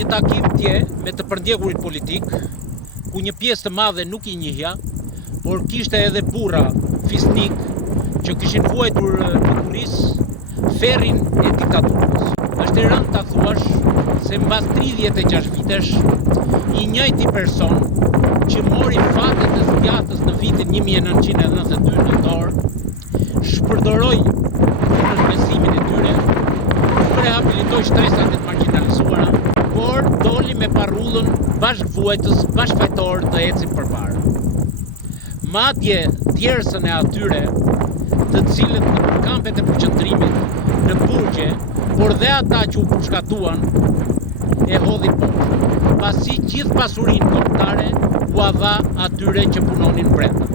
një takim tje me të përndjekurit politik, ku një pjesë të madhe nuk I njihja, por kishte edhe burra fisnik që kishin vuajtur bukurisë ferrin e diktaturës. Është e rëndë ta thuash se mbas 36 vitesh, I njëjti person që mori fatet e zgjatës në vitin 1992 nëntor, shpërdoroi besimin e tyre, rehabilitoi shtresat e të marginalizuara, por doli me parrullën bashkëvuajtës, bashkëfajtor të ecim përpara. Madje djersën e atyre, të cilët në kampet e përqendrimit, në burgje, por dhe ata që u përshkatuan, e hodhi poshtë, pasi gjithë pasurinë kombëtare u dha atyre që punonin brenda,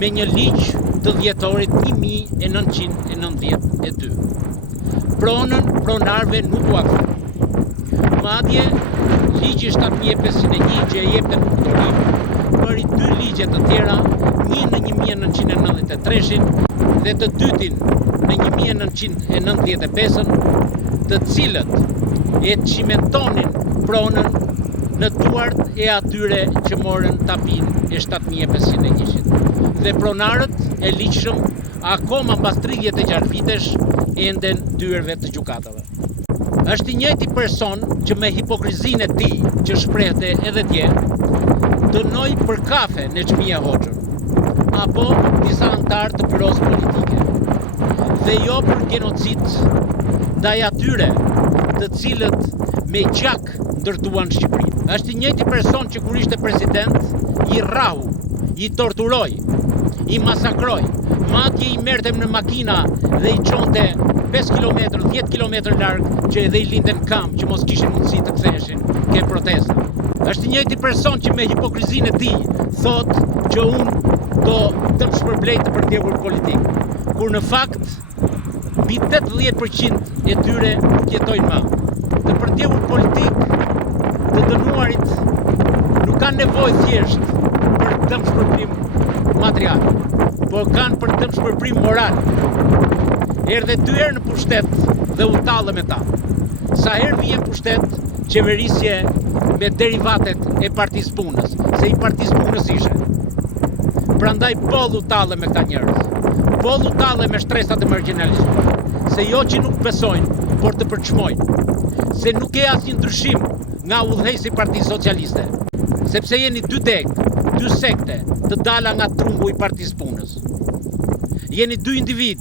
me një ligj të dhjetorit 1992. Pronën pronarve nuk u akthyer. Madje ligji 7501 që e jepte përdorim bëri 2 ligje të tjera, një në 1993 dhe të dytin në 1995, të cilët e çimentonin pronën në duart e atyre që morën tapin e 7501. Dhe pronarët e ligjshëm akoma mbas 36 vitesh enden dyerve të gjykatave. Është I njëjti person që me hipokrizinë e tij, që shprehte edhe dje, dënoi për kafe në Xhmia Hoxhën, apo disa anëtar të byros politike, dhe jo për genocid ndaj atyre të cilët me gjak ndërtuan Shqipërinë. Është I njëjti person që kur ishte president, I rrahu, I torturoi, I masakroi, madje I merrte në makina dhe I çonte 5 km, 10 km larg që edhe I linte në kamp që mos kishin mundësi të ktheheshin ke protesta. Është I njëjti person që me hipokrizinë e tij thot që unë do të më shpërblej të përndjekur politik, kur në fakt mbi 80% e tyre nuk jetojnë më. Të përndjekur politik, të dënuarit nuk kanë nevojë thjesht për dëm shpërblim material, por kanë për dëm shpërblim moral. Erdhe 2 herë në pushtet dhe u tallë me ta. Sa herë vjen pushtet, qeverisje me derivatet e Partisë Punës, se I Partisë Punës ishe. Prandaj boll u tallë me këta njerëz. Boll u tallë me shtresat e marginalizuara, se jo që nuk besojnë, por të përçmojnë, se nuk e asnjë ndryshim nga udhëheqësi I Partisë Socialiste, sepse jeni 2 deg, 2 sekte të dala nga trungu I Partisë Punës. Jeni 2 individ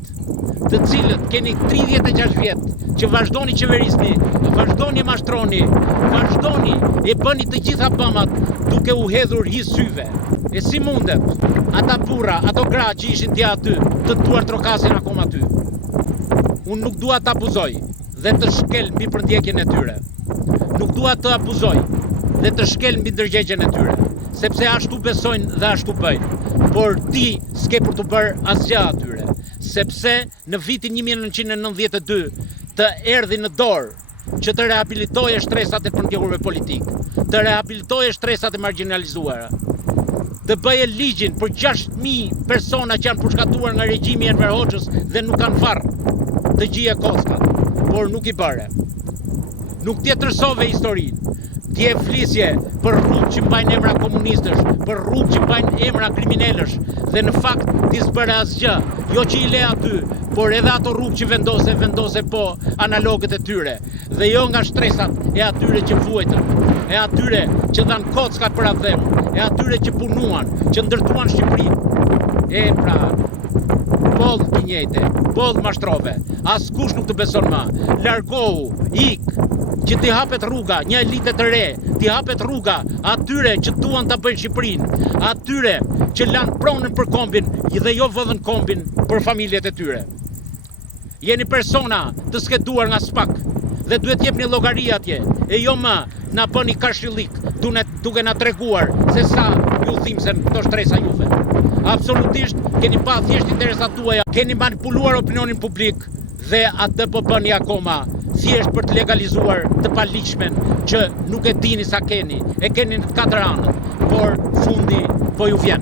të cilët keni 36 vjet që vazhdoni qeverisni, vazhdoni mashtroni, vazhdoni e bëni të gjitha bëmat duke u hedhur hi syve. E si mundet ata burra, ato gra që ishin tja aty, të duar trokasin akoma aty. Unë nuk dua të abuzoj dhe të shkel mbi përndjekjen e tyre. Nuk dua të abuzoj dhe të shkel mbi ndërgjegjen e tyre, sepse ashtu besojnë dhe ashtu bëjnë, por ti s'ke për të bërë asgjë atyre, sepse në vitin 1992 të erdhi në dorë që të rehabilitoje shtresat e përndjekurve politik, të rehabilitoje shtresat e marginalizuara, të bëje ligjin për 6.000 persona që janë përshkatuar nga regjimi Enver Hoxhës dhe nuk kanë farë, të gjije koskat, por nuk I bëre. Nuk tjetërsove historinë, tje flisje për rrugë që mbajnë emra komunistësh, për rrugë që mbajnë emra kriminelësh, dhe në fakt ti s'bëre asgjë, jo që I le aty, por edhe ato rrugë që vendose po analogët e tyre, dhe jo nga shtresat e atyre që vuajtën, e atyre që dhanë kockat për atë dhemë, e atyre që punuan, që ndërtuan Shqipërinë. E pra, boll kinjete, boll mashtrove, askush nuk të beson më, largohu, ik, që t'i hapet rruga, një elite të re, t'i hapet rruga atyre që duan ta bëjnë Shqipërinë, atyre që lanë pronën për kombin dhe jo vëdhën kombin për familjet e tyre. Jeni persona të skeduar nga spak dhe duhet jepni llogari atje, e jo më na bëni kashillik duke na treguar se sa ju thimsen këto shtresa juve. Absolutisht keni pa thjesht interesat tuaja, keni manipuluar opinionin publik dhe atë po bëni akoma thjesht për të legalizuar të paligjshmen që nuk e dini sa keni, e keni në 4 anët, por fundi po ju vjen.